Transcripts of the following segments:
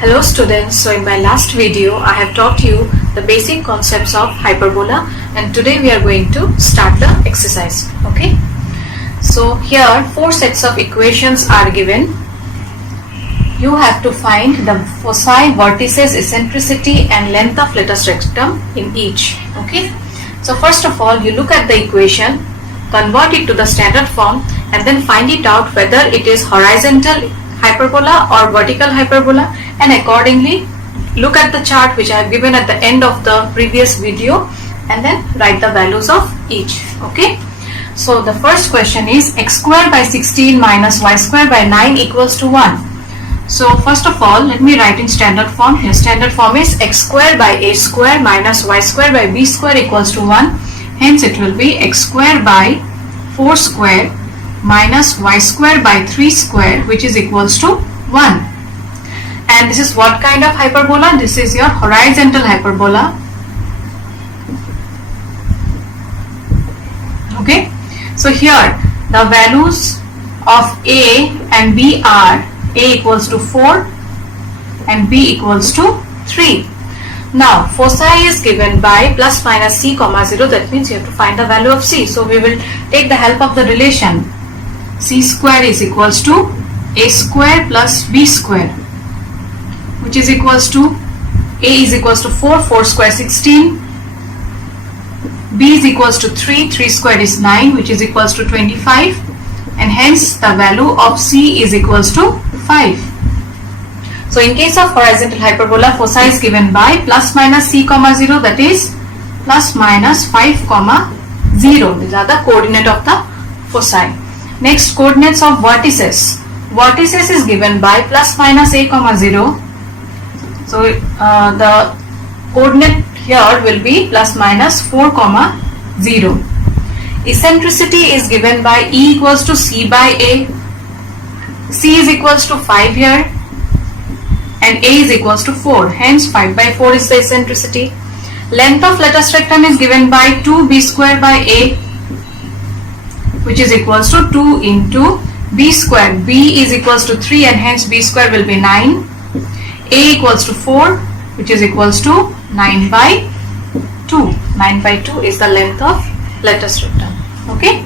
Hello students, so in my last video I have taught you the basic concepts of hyperbola and today we are going to start the exercise. Okay, so here four sets of equations are given. You have to find the foci, vertices, eccentricity and length of latus rectum in each. Okay, so first of all you look at the equation, convert it to the standard form and then find it out whether it is horizontal hyperbola or vertical hyperbola, and accordingly look at the chart which I have given at the end of the previous video and then write the values of each. Okay, so the first question is x square by 16 minus y square by 9 equals to 1. So first of all let me write in standard form. Here standard form is x square by a square minus y square by b square equals to 1. Hence it will be x square by 4 square minus y square by 3 square, which is equals to 1. And this is what kind of hyperbola? This is your horizontal hyperbola. Okay, so here the values of a and b are a equals to 4 and b equals to 3. Now foci is given by plus minus c comma 0, that means you have to find the value of c. So we will take the help of the relation. C square is equals to a square plus b square, which is equals to a is equals to 4, 4 square 16, b is equals to 3, 3 square is 9, which is equals to 25, and hence the value of c is equals to 5. So in case of horizontal hyperbola, foci is given by plus minus c comma 0, that is plus minus 5 comma 0. These are the coordinate of the foci. Next, coordinates of vertices. Vertices is given by plus minus a comma 0. So the coordinate here will be plus minus 4 comma 0. Eccentricity is given by e equals to c by a. C is equals to 5 here and a is equals to 4. Hence 5 by 4 is the eccentricity. Length of latus rectum is given by 2b square by a, which is equals to 2 into b square. B is equals to 3 and hence b square will be 9. A equals to 4, which is equals to 9 by 2. 9 by 2 is the length of latus rectum. Okay.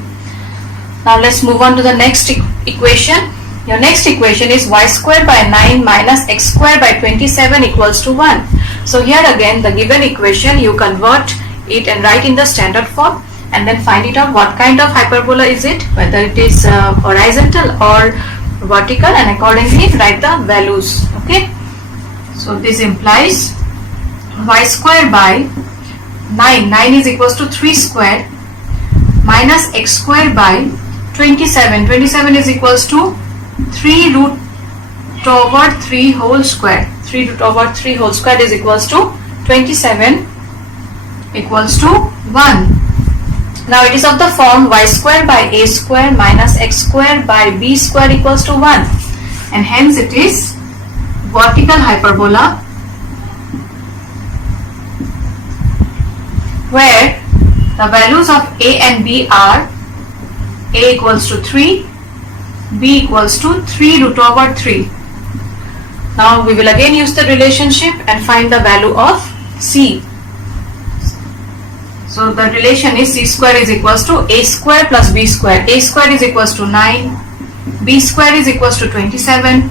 Now let's move on to the next equation. Your next equation is y square by 9 minus x square by 27 equals to 1. So here again the given equation you convert it and write in the standard form and then find it out what kind of hyperbola is it, whether it is horizontal or vertical, and accordingly write the values. Okay, so this implies y square by 9 is equals to 3 square minus x square by 27. 27 is equals to 3 root over 3 whole square. 3 root over 3 whole square is equals to 27 equals to 1. Now it is of the form y square by a square minus x square by b square equals to 1, and hence it is vertical hyperbola, where the values of a and b are a equals to 3, b equals to 3 root over 3. Now we will again use the relationship and find the value of c. So the relation is c square is equals to a square plus b square. A square is equals to 9, b square is equals to 27,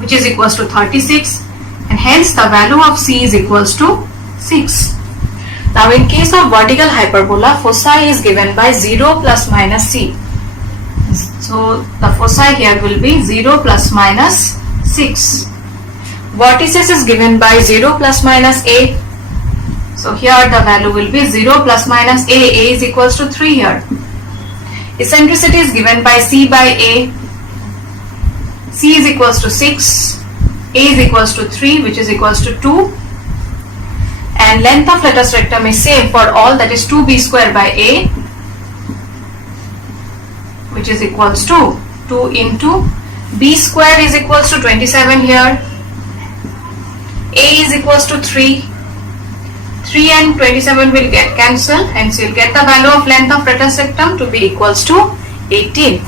which is equals to 36, and hence the value of c is equals to 6. Now in case of vertical hyperbola, foci is given by 0 plus minus c. So the foci here will be 0 plus minus 6. Vertices is given by 0 plus minus a. So here the value will be 0 plus minus a. A is equals to 3 here. Eccentricity is given by c by a. C is equals to 6. A is equals to 3, which is equals to 2. And length of latus rectum is same for all, that is 2b square by a, which is equals to 2 into b square is equals to 27 here. A is equals to 3. 3 and 27 will get cancelled, hence you will get the value of length of latus rectum to be equals to 18.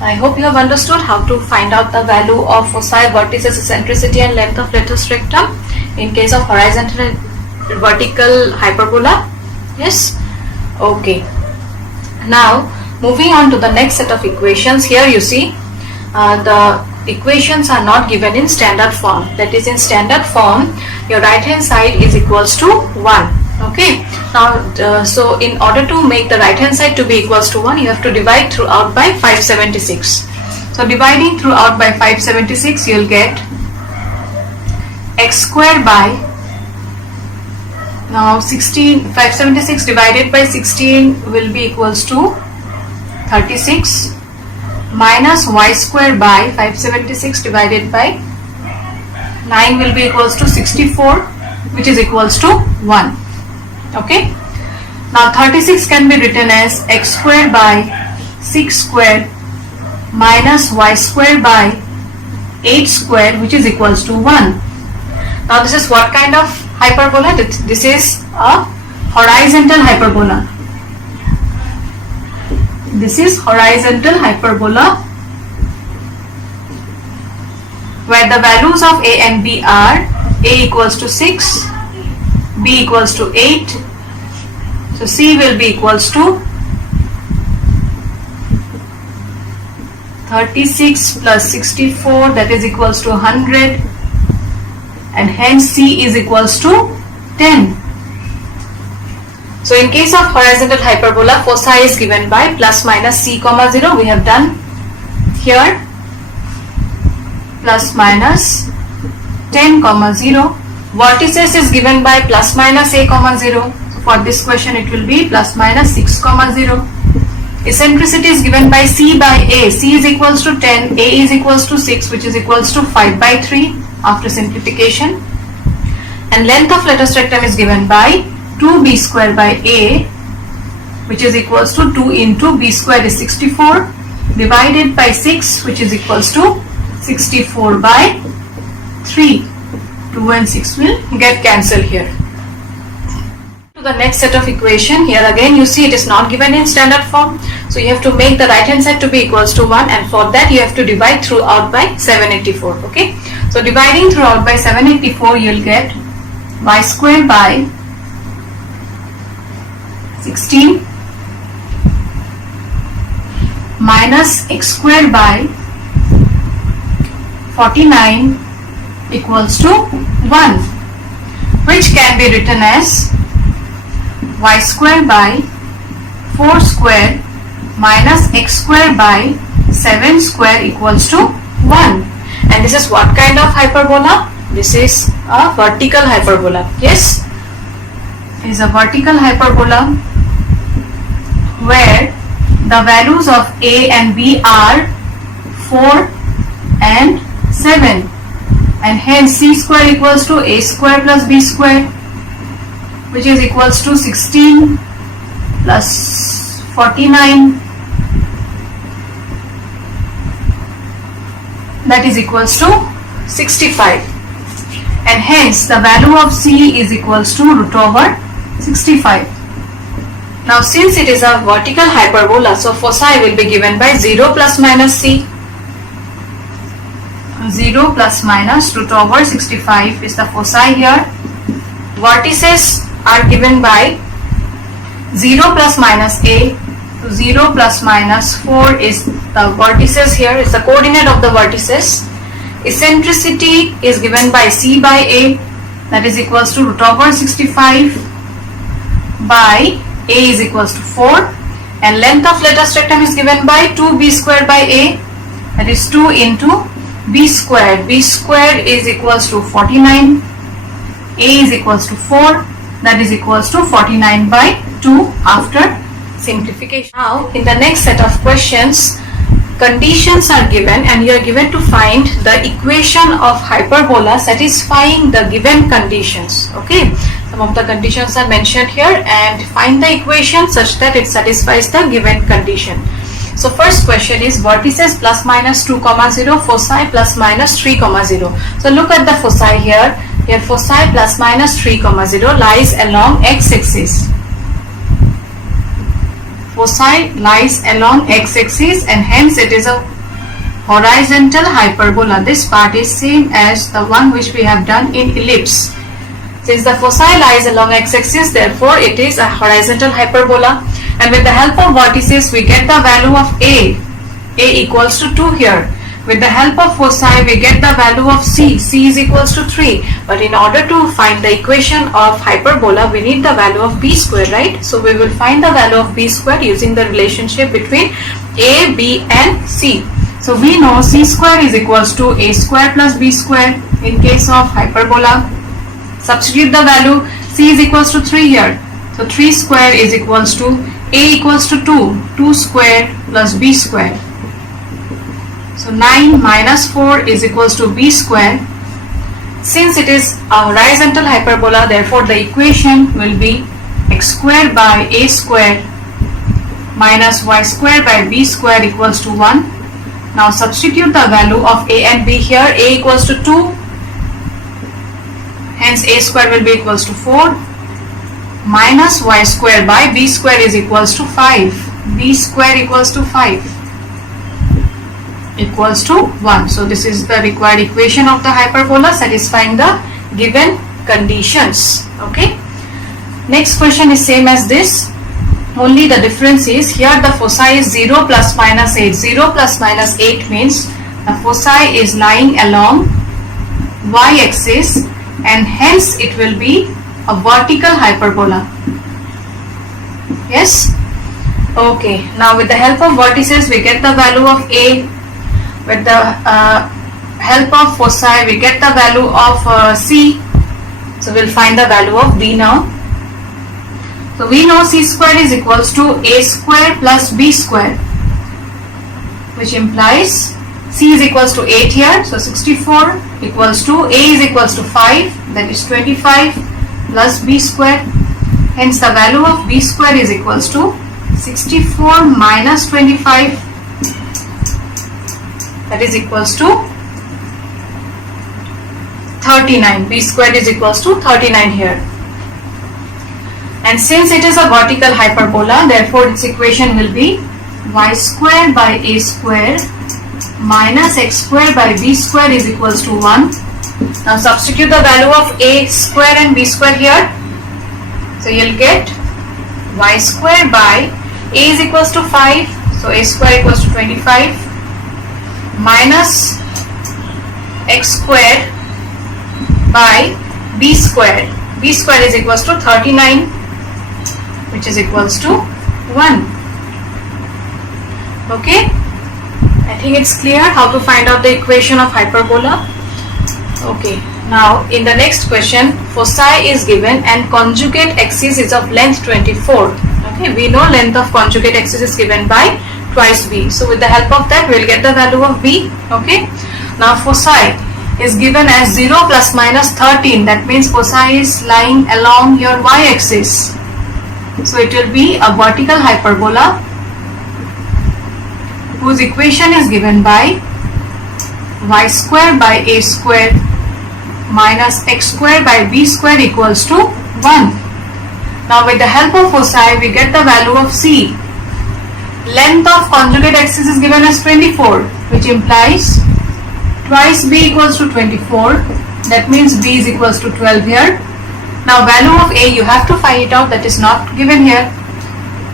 I hope you have understood how to find out the value of foci, vertices, eccentricity and length of latus rectum in case of horizontal and vertical hyperbola. Yes? Okay. Now moving on to the next set of equations. Here you see the equations are not given in standard form. That is, in standard form your right hand side is equals to 1. Okay, now so in order to make the right hand side to be equals to 1, you have to divide throughout by 576. So dividing throughout by 576, you will get x square by, now 576 divided by 16 will be equals to 36, minus y square by 576 divided by 9 will be equals to 64, which is equals to 1. Okay, now 36 can be written as x square by 6 square minus y square by 8 square, which is equals to 1. Now this is what kind of hyperbola? This is a horizontal hyperbola. This is horizontal hyperbola where the values of a and b are a equals to 6, b equals to 8, so c will be equals to 36 plus 64, that is equals to 100, and hence c is equals to 10. So in case of horizontal hyperbola, foci is given by plus minus c comma 0. We have done here plus minus 10 comma 0. Vertices is given by plus minus a comma 0. So for this question it will be plus minus 6 comma 0. Eccentricity is given by c by a. C is equals to 10, a is equals to 6, which is equals to 5 by 3 after simplification. And length of latus rectum is given by 2b square by a, which is equals to 2 into b square is 64 divided by 6, which is equals to 64 by 3. 2 and 6 will get cancelled here. To the next set of equation, here again you see it is not given in standard form, so you have to make the right hand side to be equals to 1, and for that you have to divide throughout by 784. Okay, so dividing throughout by 784, you will get y square by 16 minus x square by 49 equals to 1, which can be written as y square by 4 square minus x square by 7 square equals to 1. And this is what kind of hyperbola? This is a vertical hyperbola. Yes, it is a vertical hyperbola where the values of a and b are 4 and 7, and hence c square equals to a square plus b square, which is equals to 16 plus 49, that is equals to 65, and hence the value of c is equals to root over 65. Now since it is a vertical hyperbola, so foci will be given by 0 plus minus c. 0 plus minus root over 65 is the foci here. Vertices are given by 0 plus minus a. So 0 plus minus 4 is the vertices here, is the coordinate of the vertices. Eccentricity is given by c by a, that is equals to root over 65 by a is equals to 4, and length of latus rectum is given by 2b square by a, that is 2 into b square. B square is equals to 49, a is equals to 4, that is equals to 49 by 2 after simplification. Now in the next set of questions, conditions are given and you are given to find the equation of hyperbola satisfying the given conditions. Okay, some of the conditions are mentioned here, and find the equation such that it satisfies the given condition. So first question is vertices plus minus 2 comma 0, foci plus minus 3 comma 0. So look at the foci here. Here foci plus minus 3 comma 0 lies along x axis. foci lies along x-axis and hence it is a horizontal hyperbola. This part is same as the one which we have done in ellipse. Since the foci lies along x-axis, therefore it is a horizontal hyperbola, and with the help of vertices we get the value of a equals to 2 here. With the help of foci we get the value of c is equals to 3, but in order to find the equation of hyperbola we need the value of b square, right? So we will find the value of b square using the relationship between a, b and c. So we know c square is equals to a square plus b square in case of hyperbola. Substitute the value, c is equals to 3 here. So 3 square is equals to a equals to 2 square plus b square. So 9 minus 4 is equals to b square. Since it is a horizontal hyperbola, therefore the equation will be x square by a square minus y square by b square equals to 1. Now substitute the value of a and b here. A equals to 2, hence a square will be equals to 4, minus y square by b square is equals to 5. B square equals to 5 equals to 1. So this is the required equation of the hyperbola satisfying the given conditions. Okay. Next question is same as this. Only the difference is here the foci is 0 plus minus 8. 0 plus minus 8 means the foci is lying along y-axis and hence it will be a vertical hyperbola. Yes? Okay. Now with the help of vertices we get the value of a. With the help of foci we get the value of c. So we'll find the value of b now. So we know c square is equals to a square plus b square, which implies c is equals to 8 here. So 64 equals to a is equals to 5, that is 25 plus b square. Hence the value of b square is equals to 64 minus 25, that is equals to 39. B square is equals to 39 here. And since it is a vertical hyperbola, therefore its equation will be y square by a square minus x square by b square is equals to 1. Now substitute the value of a square and b square here. So you'll get y square by a is equals to 5. So a square equals to 25. Minus x square by b square. B square is equals to 39, which is equals to 1. Okay, I think it's clear how to find out the equation of hyperbola. Okay, now in the next question, foci is given and conjugate axis is of length 24. Okay, we know length of conjugate axis is given by twice b. So with the help of that we'll get the value of b. Okay. Now foci is given as 0 plus minus 13. That means foci is lying along your y-axis. So it will be a vertical hyperbola whose equation is given by y square by a square minus x square by b square equals to 1. Now with the help of foci we get the value of c. Length of conjugate axis is given as 24, which implies twice b equals to 24. That means b is equals to 12 here. Now value of a you have to find it out, that is not given here.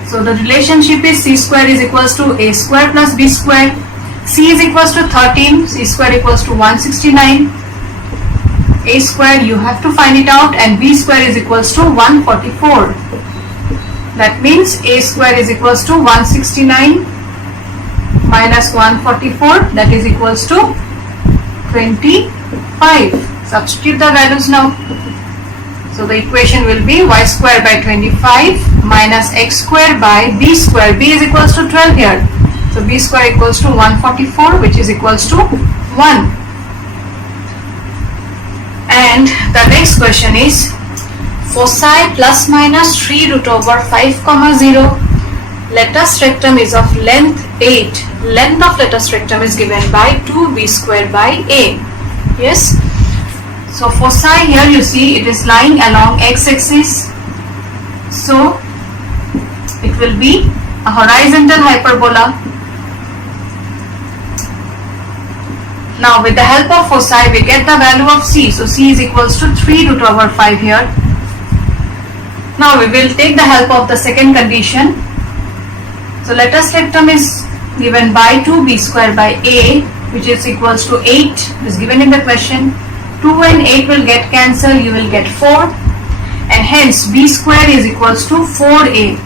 So the relationship is c square is equals to a square plus b square. C is equals to 13, c square equals to 169. A square you have to find it out and b square is equals to 144. That means a square is equals to 169 minus 144, that is equals to 25. Substitute the values now. So the equation will be y square by 25 minus x square by b square. B is equals to 12 here. So b square equals to 144, which is equals to 1. And the next question is foci plus minus 3 root over 5 comma 0. Latus rectum is of length 8. Length of latus rectum is given by 2b square by a. Yes. So foci here you see it is lying along x-axis. So it will be a horizontal hyperbola. Now with the help of foci we get the value of c. So c is equals to 3 root over 5 here. Now we will take the help of the second condition. So Latus rectum is given by 2b square by a, which is equals to 8, is given in the question. 2 and 8 will get cancelled, you will get 4, and hence b square is equals to 4a.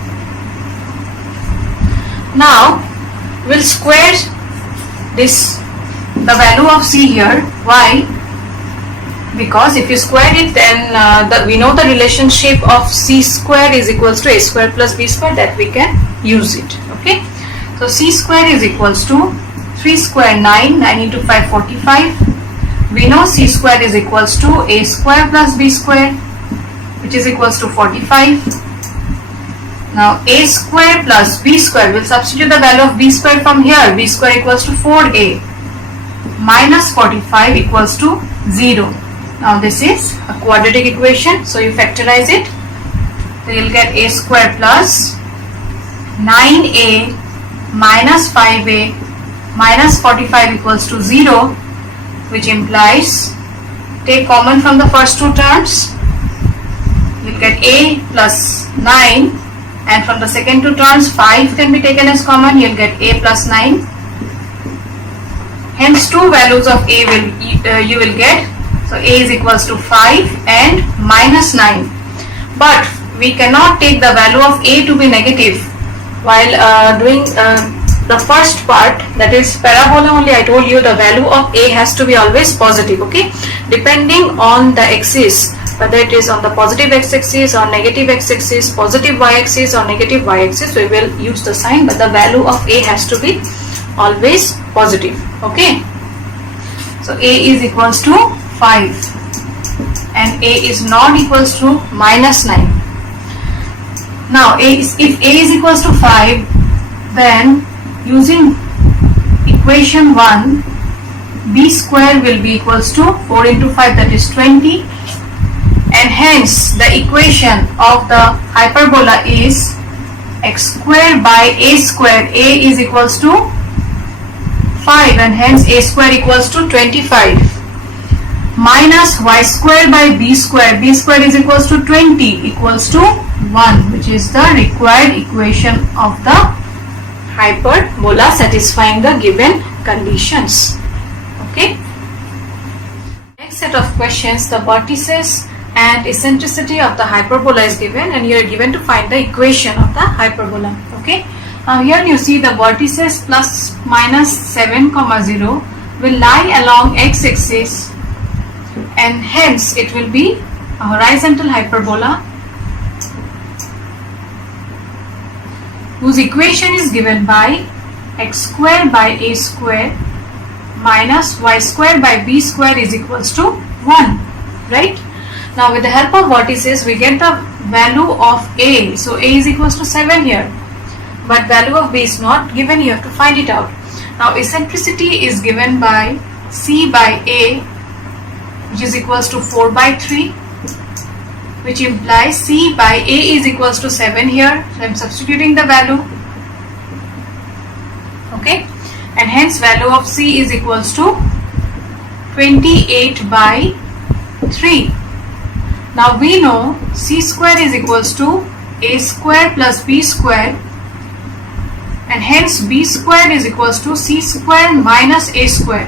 Now we'll square this, the value of c here. Why? Because if you square it, then we know the relationship of c square is equals to a square plus b square, that we can use it. Okay, so c square is equals to 3 square 9, 9 into 5 45. We know c square is equals to a square plus b square, which is equals to 45. Now a square plus b square, will substitute the value of b square from here. B square equals to 4a minus 45 equals to 0. Now this is a quadratic equation, so you factorize it. So you will get a square plus 9a minus 5a minus 45 equals to 0, which implies, take common from the first two terms, you will get a plus 9, and from the second two terms 5 can be taken as common, you will get a plus 9. Hence two values of a you will get. So a is equals to 5 and minus 9. But we cannot take the value of a to be negative while doing the first part, that is parabola only. I told you the value of a has to be always positive. Okay, depending on the axis, whether it is on the positive x-axis or negative x-axis, positive y-axis or negative y-axis, we will use the sign, but the value of a has to be always positive. Okay, so a is equals to 5 and a is not equals to minus 9. Now if a is equals to 5, then using equation 1, b square will be equals to 4 into 5, that is 20, and hence the equation of the hyperbola is x square by a square. A is equals to 5 and hence a square equals to 25, minus y square by b square. B square is equals to 20 equals to 1, which is the required equation of the hyperbola satisfying the given conditions. Okay. Next set of questions, the vertices and eccentricity of the hyperbola is given, and you are given to find the equation of the hyperbola. Okay. Now here you see the vertices plus minus 7, 0 will lie along x-axis, and hence it will be a horizontal hyperbola whose equation is given by x square by a square minus y square by b square is equals to 1, right? Now with the help of vertices we get the value of a. So a is equals to 7 here, but value of b is not given, you have to find it out. Now eccentricity is given by c by a, which is equals to 4 by 3, which implies c by a is equals to 7 here. So I am substituting the value. Okay, and hence value of c is equals to 28 by 3. Now we know c square is equals to a square plus b square, and hence b square is equals to c square minus a square,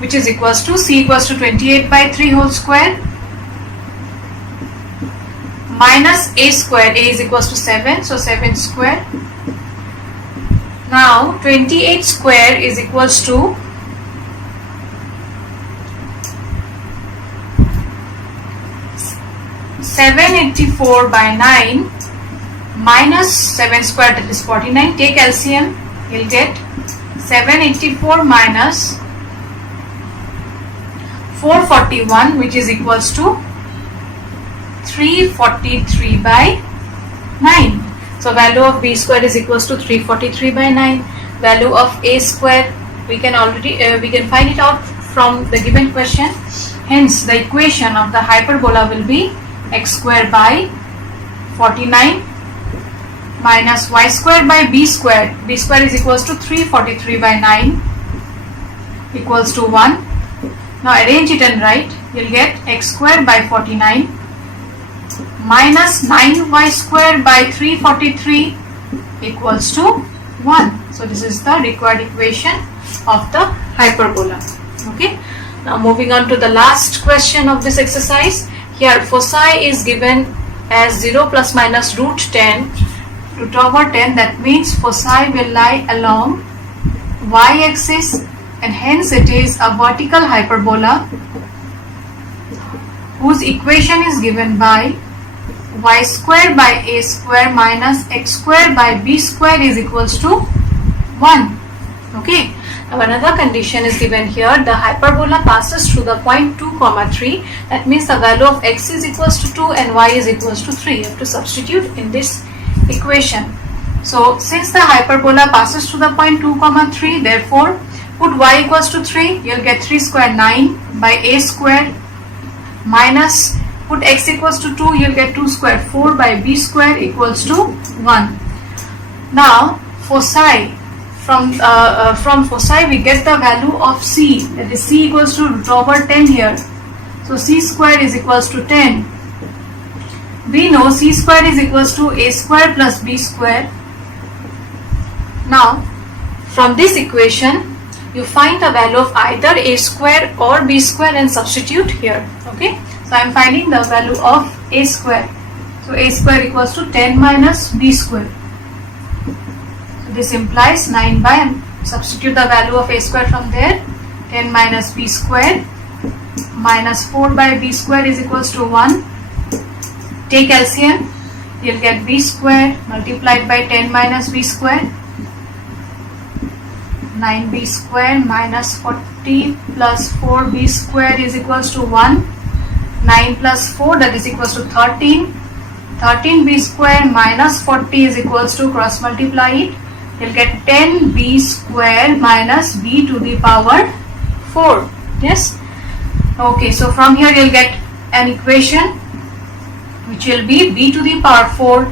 which is equals to c equals to 28 by 3 whole square minus a square. A is equals to 7, so 7 square. Now 28 square is equals to 784 by 9 minus 7 square, that is 49. Take LCM, you will get 784 minus 441, which is equals to 343 by 9. So value of b square is equals to 343 by 9. Value of a square we can find it out from the given question. Hence the equation of the hyperbola will be x square by 49 minus y square by b square. B square is equals to 343 by 9 equals to 1. Now arrange it and write. You'll get x square by 49 minus 9y square by 343 equals to 1. So this is the required equation of the hyperbola. Okay. Now moving on to the last question of this exercise. Here foci is given as 0 plus minus root 10 root over 10. That means foci will lie along y-axis and hence it is a vertical hyperbola whose equation is given by y square by a square minus x square by b square is equals to 1. Okay. Now another condition is given here. The hyperbola passes through the point 2, 3. That means the value of x is equals to 2 and y is equals to 3. You have to substitute in this equation. So since the hyperbola passes through the point 2, 3, therefore put y equals to 3. You'll get 3 square 9 by a square minus put x equals to 2. You'll get 2 square 4 by b square equals to 1. Now foci. From foci we get the value of c, that is c equals to root over 10 here. So c square is equals to 10. We know c square is equals to a square plus b square. Now from this equation you find the value of either a square or b square and substitute here. Okay. So I am finding the value of a square. So a square equals to 10 minus b square. This implies 9 by, substitute the value of a square from there, 10 minus b square minus 4 by b square is equals to 1. Take LCM, you'll get b square multiplied by 10 minus b square, 9b square minus 40 plus 4b square is equals to 1. 9 plus 4, that is equals to 13. 13b square minus 40 is equals to, cross multiply it. You'll get 10b square minus b to the power 4. Yes. Okay. So from here you'll get an equation which will be b to the power 4.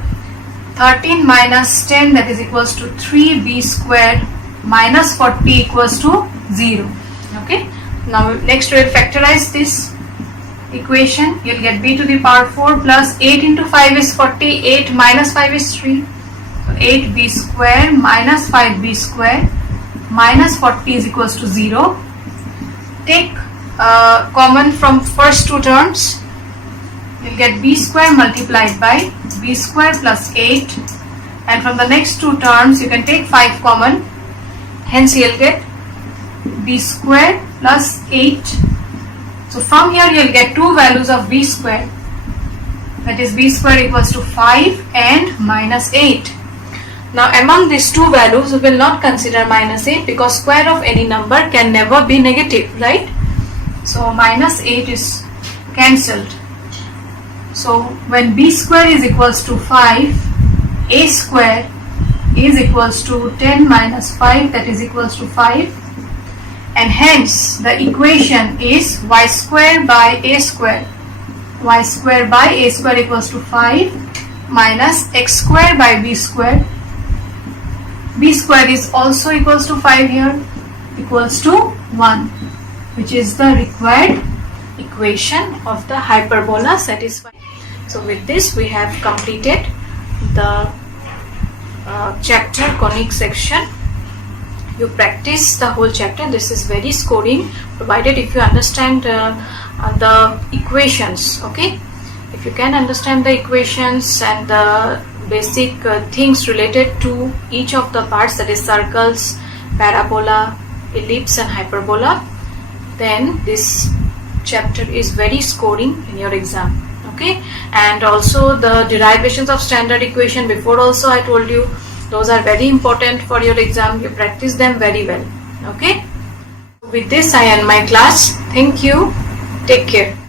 13 minus 10, that is equals to 3b square minus 40 equals to 0. Okay. Now next we will factorize this equation. You'll get b to the power 4 plus 8 into 5 is 40. 8 minus 5 is 3. 8b square minus 5b square minus 40 is equals to 0. Take common from first two terms. You'll get b square multiplied by b square plus 8, and from the next two terms you can take 5 common, hence you'll get b square plus 8. So from here you'll get two values of b square, that is b square equals to 5 and minus 8. Now among these two values we will not consider minus 8 because square of any number can never be negative, right? So minus 8 is cancelled. So when b square is equals to 5, a square is equals to 10 minus 5, that is equals to 5, and hence the equation is y square by a square. Y square by a square equals to 5 minus x square by b square. B square is also equals to 5 here, equals to 1, which is the required equation of the hyperbola satisfied. So with this we have completed the chapter conic section. You practice the whole chapter. This is very scoring, provided if you understand the equations. Okay, if you can understand the equations and the basic things related to each of the parts, that is circles, parabola, ellipse and hyperbola, then this chapter is very scoring in your exam. Okay, and also the derivations of standard equation, before also I told you, those are very important for your exam. You practice them very well. Okay, with this I end my class. Thank you. Take care.